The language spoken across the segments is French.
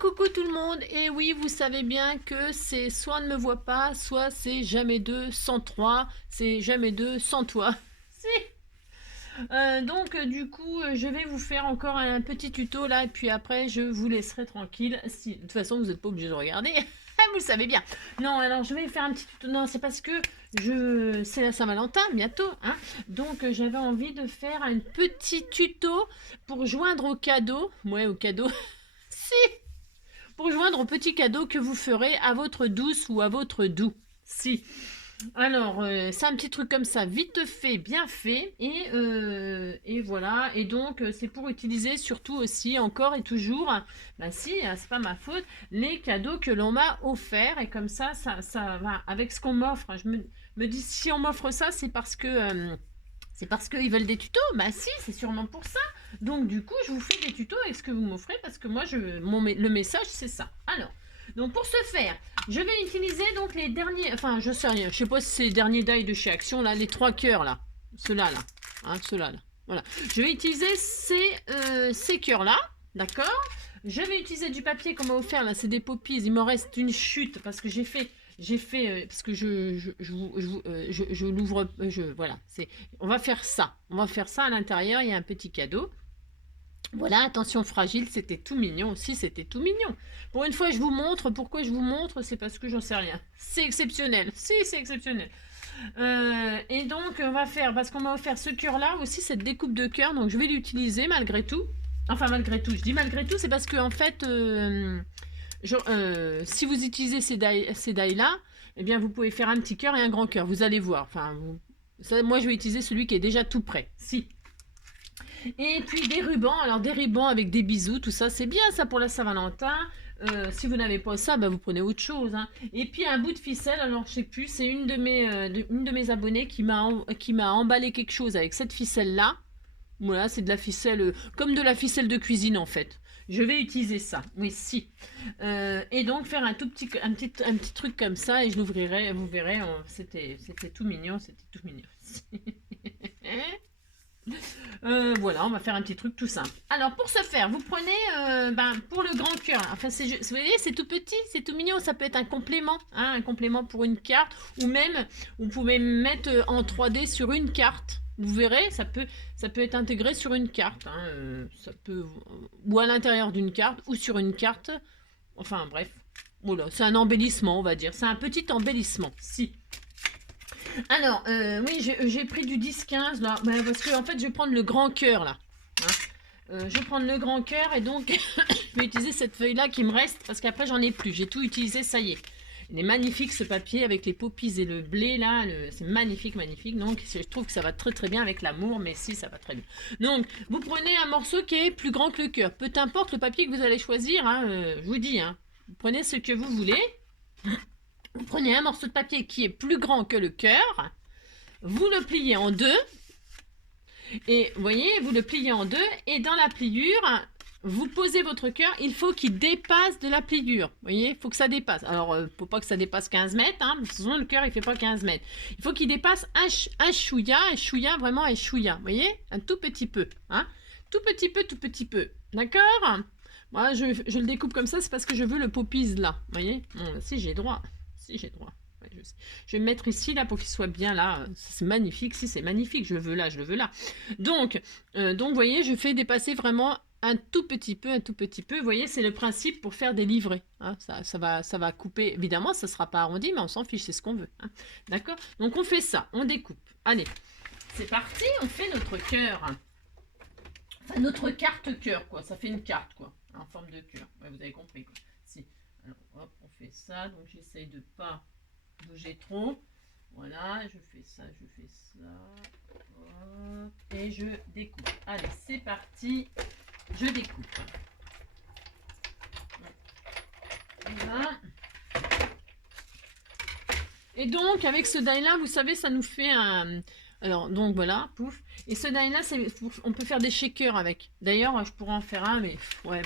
Coucou tout le monde, et oui, vous savez bien que c'est soit on ne me voit pas, soit c'est jamais deux sans trois, c'est jamais deux sans toi. Si. Du coup, je vais vous faire encore un petit tuto là, et puis après, je vous laisserai tranquille. Si, de toute façon, vous n'êtes pas obligé de regarder, vous le savez bien. Non, alors je vais faire un petit tuto. Non, c'est parce que c'est la Saint-Valentin bientôt, hein. J'avais envie de faire un petit tuto pour joindre au cadeau. Ouais, au cadeau. Si, pour joindre au petit cadeau que vous ferez à votre douce ou à votre doux. Si. Alors, c'est un petit truc comme ça, vite fait, bien fait, et voilà. C'est pour utiliser surtout aussi, encore et toujours, bah si, hein, c'est pas ma faute, les cadeaux que l'on m'a offerts, et comme ça va avec ce qu'on m'offre. Je me dis, si on m'offre ça, c'est parce qu'ils veulent des tutos. Bah si, c'est sûrement pour ça. Donc du coup, je vous fais des tutos avec ce que vous m'offrez parce que moi, le message, c'est ça. Alors, donc pour ce faire, je vais utiliser donc les derniers, enfin je sais rien, je sais pas si c'est les derniers die de chez Action, là, les trois cœurs là. Ceux-là là. Hein, ceux-là là. Voilà. Je vais utiliser ces cœurs-là, d'accord. Je vais utiliser du papier qu'on m'a offert, là, c'est des poppies. Il m'en reste une chute parce que parce que je l'ouvre, voilà, on va faire ça. On va faire ça à l'intérieur, il y a un petit cadeau. Voilà, attention fragile, c'était tout mignon aussi, c'était tout mignon. Pour une fois, je vous montre. Pourquoi je vous montre? C'est parce que j'en sais rien. C'est exceptionnel. Si, c'est exceptionnel. On va faire, parce qu'on m'a offert ce cœur-là aussi, cette découpe de cœur, donc je vais l'utiliser malgré tout. Enfin, malgré tout, je dis malgré tout, c'est parce que, en fait, si vous utilisez ces die-là, eh bien, vous pouvez faire un petit cœur et un grand cœur. Vous allez voir. Moi, je vais utiliser celui qui est déjà tout prêt. Si. Et puis des rubans, alors des rubans avec des bisous, tout ça, c'est bien ça pour la Saint-Valentin. Si vous n'avez pas ça, bah, vous prenez autre chose, hein. Et puis un bout de ficelle, alors je sais plus, c'est une de mes abonnées qui m'a emballé quelque chose avec cette ficelle-là. Voilà, c'est de la ficelle, comme de la ficelle de cuisine en fait. Je vais utiliser ça, oui, si. Et donc faire un petit truc comme ça et je l'ouvrirai, vous verrez, c'était tout mignon, c'était tout mignon. Voilà, on va faire un petit truc tout simple. Alors, pour ce faire, vous prenez, pour le grand cœur, enfin, vous voyez, c'est tout petit, c'est tout mignon, ça peut être un complément, hein, un complément pour une carte, ou même, vous pouvez mettre en 3D sur une carte. Vous verrez, ça peut être intégré sur une carte, hein, ou à l'intérieur d'une carte, ou sur une carte. Enfin, bref. Voilà, c'est un embellissement, on va dire. C'est un petit embellissement, si. Alors, oui, j'ai pris du 10-15 là, parce que en fait, je vais prendre le grand cœur là. Hein. Je vais prendre le grand cœur et donc je vais utiliser cette feuille là qui me reste parce qu'après j'en ai plus. J'ai tout utilisé, ça y est. Il est magnifique ce papier avec les poppies et le blé là, c'est magnifique, magnifique. Donc je trouve que ça va très très bien avec l'amour, mais si ça va très bien. Donc vous prenez un morceau qui est plus grand que le cœur. Peu importe le papier que vous allez choisir, hein, je vous dis, hein. Vous prenez ce que vous voulez. Vous prenez un morceau de papier qui est plus grand que le cœur, vous le pliez en deux, et vous voyez, vous le pliez en deux, et dans la pliure, vous posez votre cœur, il faut qu'il dépasse de la pliure. Vous voyez, il faut que ça dépasse. Alors, il ne faut pas que ça dépasse 15 mètres, hein, parce que sinon le cœur, il ne fait pas 15 mètres. Il faut qu'il dépasse un chouïa, vraiment un chouïa. Vous voyez, un tout petit peu. Hein, tout petit peu. D'accord. Moi, je le découpe comme ça, c'est parce que je veux le poppies là. Vous voyez, bon, si j'ai droit. Si j'ai droit. Ouais, je vais me mettre ici là pour qu'il soit bien là. C'est magnifique. Si c'est magnifique, je le veux là, je le veux là. Vous voyez, je fais dépasser vraiment un tout petit peu, un tout petit peu. Vous voyez, c'est le principe pour faire des livrets. Hein. Ça va couper. Évidemment, ça ne sera pas arrondi, mais on s'en fiche, c'est ce qu'on veut. Hein. D'accord. Donc on fait ça, on découpe. Allez, c'est parti. On fait notre cœur. Enfin, notre carte cœur, quoi. Ça fait une carte, quoi, en forme de cœur. Ouais, vous avez compris, quoi. Si. Alors, hop, on fait ça. Donc, j'essaye de pas bouger trop. Voilà, je fais ça, hop, et je découpe. Allez, c'est parti. Je découpe. Voilà. Et donc, avec ce die-là, vous savez, ça nous fait un... Alors, donc voilà, pouf. Et ce die-là, on peut faire des shakers avec. D'ailleurs, je pourrais en faire un, mais ouais.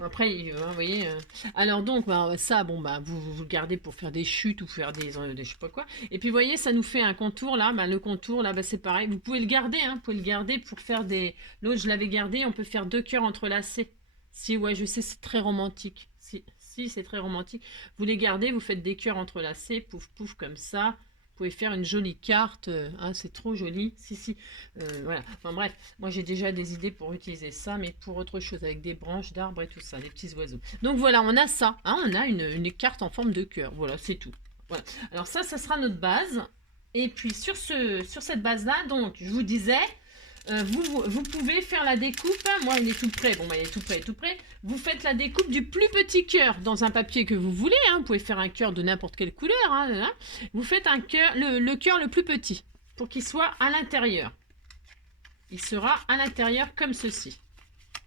Après, vous voyez. Alors donc, ça, bon, vous le gardez pour faire des chutes ou faire des je sais pas quoi. Et puis, vous voyez, ça nous fait un contour là. Le contour là, c'est pareil. Vous pouvez le garder, hein. Vous pouvez le garder pour faire des. L'autre, je l'avais gardé. On peut faire deux cœurs entrelacés. Si, ouais, je sais, c'est très romantique. Si, c'est très romantique. Vous les gardez, vous faites des cœurs entrelacés, pouf, pouf, comme ça. Vous pouvez faire une jolie carte. Hein, c'est trop joli. Si. Voilà. Enfin bref, moi j'ai déjà des idées pour utiliser ça, mais pour autre chose, avec des branches d'arbres et tout ça, des petits oiseaux. Donc voilà, on a ça. Hein, on a une carte en forme de cœur. Voilà, c'est tout. Voilà. Alors ça sera notre base. Et puis sur cette base-là, donc je vous disais, vous pouvez faire la découpe. Moi, il est tout prêt. Bon, bah, il est tout prêt. Vous faites la découpe du plus petit cœur dans un papier que vous voulez. Hein. Vous pouvez faire un cœur de n'importe quelle couleur. Hein. Vous faites un cœur, le cœur le plus petit pour qu'il soit à l'intérieur. Il sera à l'intérieur comme ceci.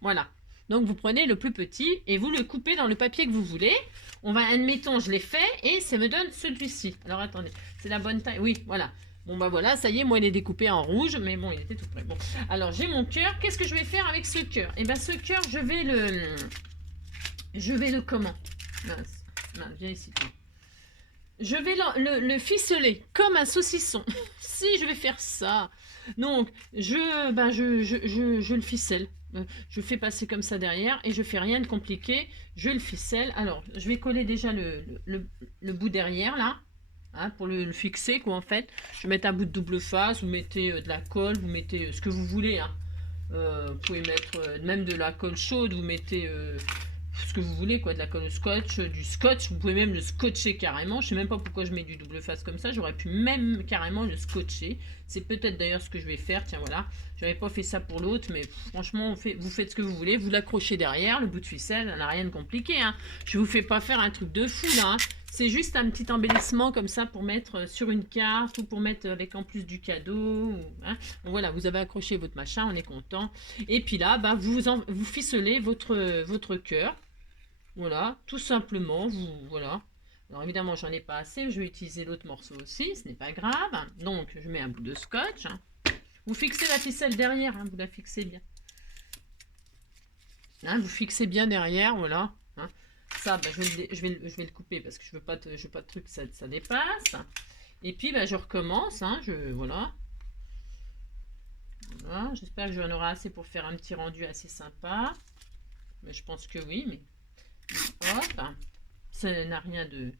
Voilà. Donc, vous prenez le plus petit et vous le coupez dans le papier que vous voulez. On va, admettons, je l'ai fait et ça me donne celui-ci. Alors, attendez. C'est la bonne taille. Oui, voilà. Bon, bah voilà, ça y est, moi, il est découpé en rouge, mais bon, il était tout prêt. Bon, alors, j'ai mon cœur. Qu'est-ce que je vais faire avec ce cœur? Eh bien, ce cœur, je vais le comment? Mince, viens ici, toi. Je vais le ficeler comme un saucisson. Si, je vais faire ça. Donc, je le ficelle. Je fais passer comme ça derrière et je fais rien de compliqué. Je le ficelle. Alors, je vais coller déjà le bout derrière, là. Hein, pour le fixer, quoi, en fait. Je vais mettre un bout de double face. Vous mettez de la colle. Vous mettez ce que vous voulez, hein. Vous pouvez mettre même de la colle chaude. Vous mettez... ce que vous voulez, quoi, de la colle au scotch, du scotch, vous pouvez même le scotcher carrément. Je sais même pas pourquoi je mets du double face comme ça, j'aurais pu même carrément le scotcher. C'est peut-être d'ailleurs ce que je vais faire, tiens voilà. J'avais pas fait ça pour l'autre, mais franchement, vous faites ce que vous voulez, vous l'accrochez derrière, le bout de ficelle, ça n'a rien de compliqué. Hein. Je vous fais pas faire un truc de fou là, hein. C'est juste un petit embellissement comme ça pour mettre sur une carte ou pour mettre avec en plus du cadeau. Hein. Donc, voilà, vous avez accroché votre machin, on est content. Et puis là, bah, vous ficelez votre cœur. Voilà, tout simplement, voilà. Alors évidemment, j'en ai pas assez, je vais utiliser l'autre morceau aussi, ce n'est pas grave. Donc, je mets un bout de scotch. Hein. Vous fixez la ficelle derrière, hein, vous la fixez bien. Hein, vous fixez bien derrière, voilà. Hein. Ça, bah, je vais le couper parce que je veux pas de truc ça dépasse. Et puis, bah, je recommence, hein, voilà. Voilà, j'espère que j'en aurai assez pour faire un petit rendu assez sympa. Mais je pense que oui, mais... Hop, ça n'a rien de...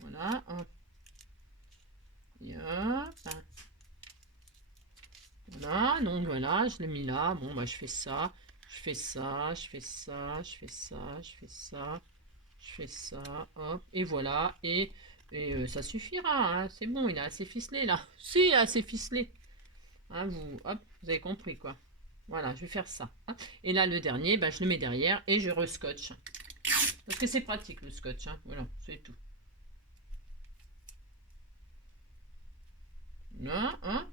Voilà, hop. Et hop. Voilà, donc voilà, je l'ai mis là. Bon, bah, je fais ça, je fais ça, je fais ça, je fais ça, je fais ça, je fais ça, hop. Et voilà, et ça suffira, hein, c'est bon, il est assez ficelé là. Si, il est assez ficelé. Hein, hop, vous avez compris quoi. Voilà, je vais faire ça. Hein. Et là, le dernier, bah, je le mets derrière et je rescotche. Parce que c'est pratique le scotch, hein. Voilà, c'est tout. Là, hein.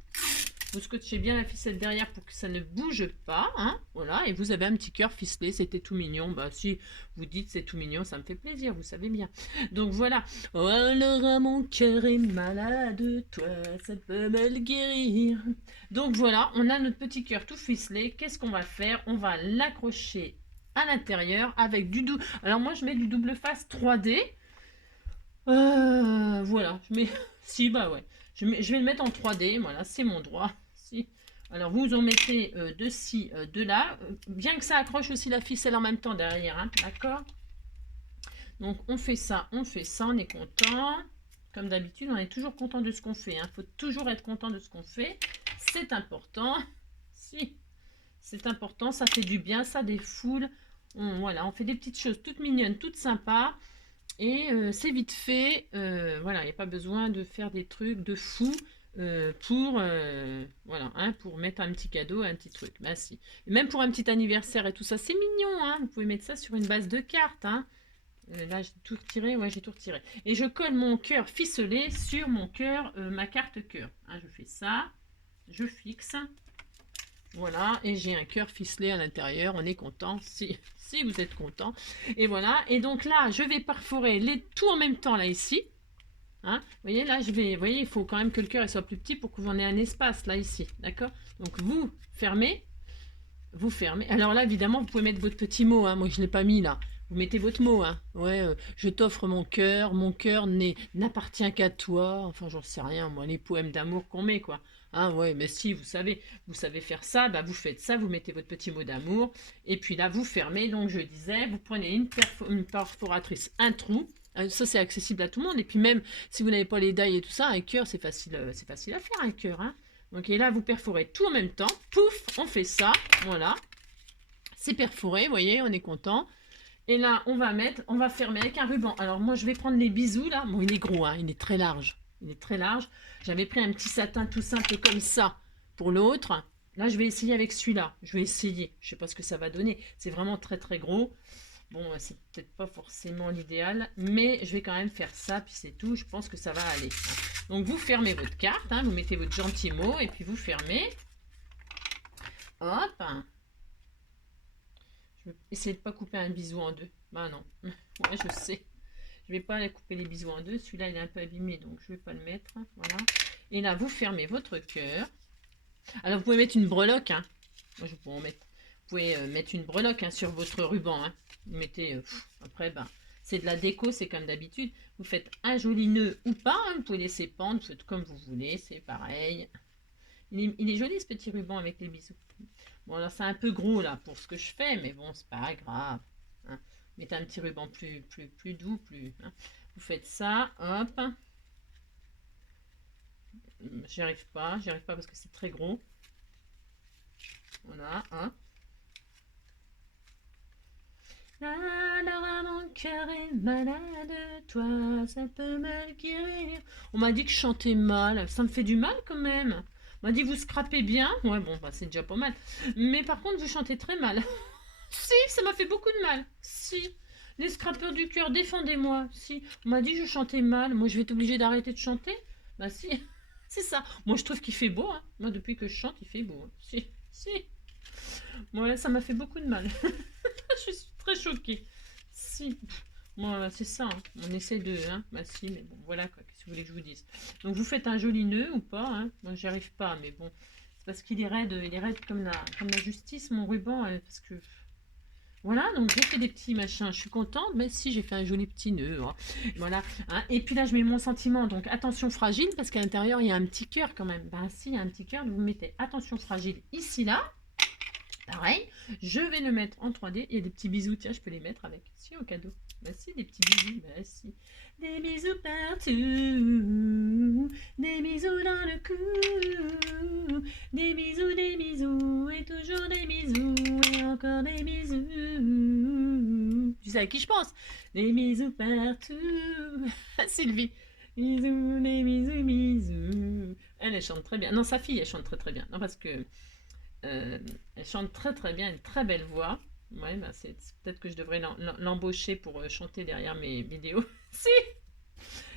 Vous scotchez bien la ficelle derrière pour que ça ne bouge pas, hein. Voilà, et vous avez un petit cœur ficelé, c'était tout mignon. Bah si vous dites c'est tout mignon, ça me fait plaisir, vous savez bien. Donc voilà. Oh Laura, mon cœur est malade, toi, ça peut me le guérir. Donc voilà, on a notre petit cœur tout ficelé. Qu'est-ce qu'on va faire? On va l'accrocher à l'intérieur avec du double. Alors moi je mets du double face 3D. Voilà, je mets... si, bah ouais. Je vais le mettre en 3D, voilà, c'est mon droit. Si. Alors vous en mettez de ci, de là. Bien que ça accroche aussi la ficelle en même temps derrière, hein, d'accord? Donc on fait ça, on est content. Comme d'habitude, on est toujours content de ce qu'on fait. Il faut toujours être content de ce qu'on fait. C'est important. Si, c'est important, ça fait du bien, ça défoule. Voilà, on fait des petites choses toutes mignonnes, toutes sympas. Et c'est vite fait. Voilà, il n'y a pas besoin de faire des trucs de fou voilà, hein, pour mettre un petit cadeau, un petit truc. Bah si. Et même pour un petit anniversaire et tout ça, c'est mignon. Hein, vous pouvez mettre ça sur une base de cartes. Hein. Là, j'ai tout retiré. Ouais, j'ai tout retiré. Et je colle mon cœur ficelé sur mon cœur, ma carte cœur. Hein, je fais ça. Je fixe. Voilà, et j'ai un cœur ficelé à l'intérieur, on est content, si vous êtes content. Et voilà, et donc là, je vais perforer tout en même temps, là, ici. Hein, vous voyez, là, vous voyez, il faut quand même que le cœur soit plus petit pour que vous en ayez un espace, là, ici, d'accord? Donc, vous fermez. Alors là, évidemment, vous pouvez mettre votre petit mot, hein, moi, je ne l'ai pas mis, là. Vous mettez votre mot, hein. Ouais, je t'offre mon cœur n'appartient qu'à toi. Enfin, j'en sais rien, moi, les poèmes d'amour qu'on met, quoi. Ah ouais, mais si, vous savez faire ça, bah vous faites ça, vous mettez votre petit mot d'amour, et puis là, vous fermez. Donc, je disais, vous prenez une perforatrice, un trou. Ça, c'est accessible à tout le monde. Et puis même, si vous n'avez pas les dailles et tout ça, un cœur, c'est facile à faire, un cœur. Hein. Donc, et là, vous perforez tout en même temps. Pouf, on fait ça. Voilà. C'est perforé, vous voyez, on est content. Et là, on va fermer avec un ruban. Alors, moi, je vais prendre les bisous, là. Bon, il est gros, hein, il est très large. Il est très large. J'avais pris un petit satin tout simple comme ça pour l'autre. Là, je vais essayer avec celui-là. Je vais essayer. Je ne sais pas ce que ça va donner. C'est vraiment très, très gros. Bon, c'est peut-être pas forcément l'idéal, mais je vais quand même faire ça, puis c'est tout. Je pense que ça va aller. Donc, vous fermez votre carte, hein, vous mettez votre gentil mot, et puis vous fermez. Hop. Je vais essayer de ne pas couper un bisou en deux. Bah non, ouais, je sais. Je vais pas couper les bisous en deux. Celui-là, il est un peu abîmé, donc je vais pas le mettre. Voilà. Et là, vous fermez votre cœur. Alors, vous pouvez mettre une breloque. Hein. Moi, je peux en mettre. Vous pouvez mettre une breloque hein, sur votre ruban. Hein. Vous mettez... après, ben, c'est de la déco, c'est comme d'habitude. Vous faites un joli nœud ou pas. Hein. Vous pouvez laisser pendre. Vous faites comme vous voulez. C'est pareil. Il est joli, ce petit ruban avec les bisous. Bon, alors, c'est un peu gros, là, pour ce que je fais. Mais bon, c'est pas grave. Hein. Mettez un petit ruban plus doux. Hein. Vous faites ça. Hop. J'y arrive pas parce que c'est très gros. Voilà, hein. Alors mon cœur est malade, toi ça peut me le guérir. On m'a dit que je chantais mal, ça me fait du mal quand même. On m'a dit vous scrapez bien, ouais bon bah c'est déjà pas mal. Mais par contre vous chantez très mal. Si, ça m'a fait beaucoup de mal. Si, les scrapeurs du cœur, défendez-moi. Si, on m'a dit que je chantais mal, moi je vais être obligée d'arrêter de chanter. Bah si, c'est ça. Moi je trouve qu'il fait beau, hein. Moi depuis que je chante il fait beau. Hein. Si. Ouais, ça m'a fait beaucoup de mal. Je suis très choquée. Si. Bon, c'est ça. Hein. On essaie de... Hein. Bah si, mais bon, voilà quoi. Qu'est-ce que vous voulez que je vous dise. Donc vous faites un joli nœud ou pas. Hein. Moi, j'y arrive pas, mais bon. C'est parce qu'il est raide comme la justice, mon ruban. Parce que... Voilà, donc j'ai fait des petits machins. Je suis contente. Mais si, j'ai fait un joli petit nœud. Hein. Voilà. Hein. Et puis là, je mets mon sentiment. Donc attention fragile, parce qu'à l'intérieur, il y a un petit cœur quand même. Ben si, il y a un petit cœur. Vous mettez attention fragile ici, là. Pareil, je vais le mettre en 3D. Il y a des petits bisous, tiens, je peux les mettre avec. Si, au cadeau. Bah si, des petits bisous, bah si. Des bisous partout, des bisous dans le cou, des bisous, et toujours des bisous, et encore des bisous. Tu sais à qui je pense? Des bisous partout. Sylvie. Bisous, des bisous, bisous. Elle chante très bien. Non, sa fille, elle chante très très bien. Non, parce que... elle chante très très bien, une très belle voix. Ouais, bah c'est peut-être que je devrais l'embaucher pour chanter derrière mes vidéos. Si.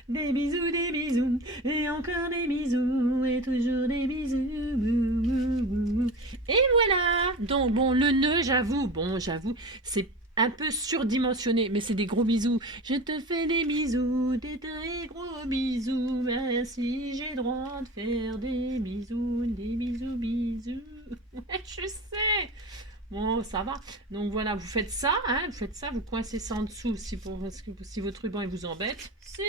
Des bisous, et encore des bisous, et toujours des bisous. Et voilà. Donc bon, le nœud, j'avoue, c'est un peu surdimensionné, mais c'est des gros bisous. Je te fais des bisous, des très gros bisous. Merci, j'ai droit de faire des bisous, bisous. Ouais, je sais. Bon, ça va. Donc voilà, vous faites ça, hein, vous coincez ça en dessous si votre ruban il vous embête. Si.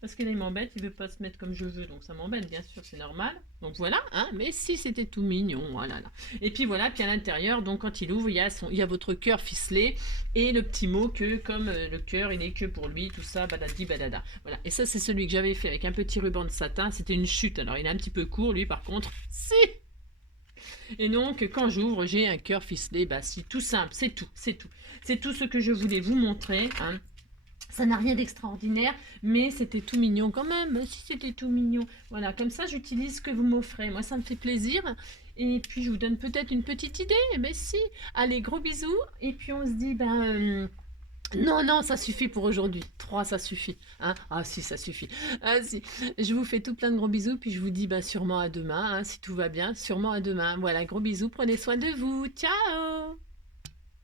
Parce que là, il m'embête, il veut pas se mettre comme je veux, donc ça m'embête, bien sûr, c'est normal. Donc voilà, hein, mais si c'était tout mignon, voilà. Là. Et puis voilà, puis à l'intérieur, donc quand il ouvre, il y a votre cœur ficelé et le petit mot que, comme le cœur, il n'est que pour lui, tout ça, badadi, badada. Voilà, et ça, c'est celui que j'avais fait avec un petit ruban de satin, c'était une chute, alors il est un petit peu court, lui, par contre, si. Et donc, quand j'ouvre, j'ai un cœur ficelé, bah si, tout simple, c'est tout. C'est tout ce que je voulais vous montrer, hein. Ça n'a rien d'extraordinaire, mais c'était tout mignon quand même. Si c'était tout mignon. Voilà, comme ça, j'utilise ce que vous m'offrez. Moi, ça me fait plaisir. Et puis, je vous donne peut-être une petite idée. Mais si, allez, gros bisous. Et puis, on se dit, non, ça suffit pour aujourd'hui. 3, ça suffit. Hein, ah si, ça suffit. Ah si, je vous fais tout plein de gros bisous. Puis, je vous dis sûrement à demain. Hein, si tout va bien, sûrement à demain. Voilà, gros bisous. Prenez soin de vous. Ciao!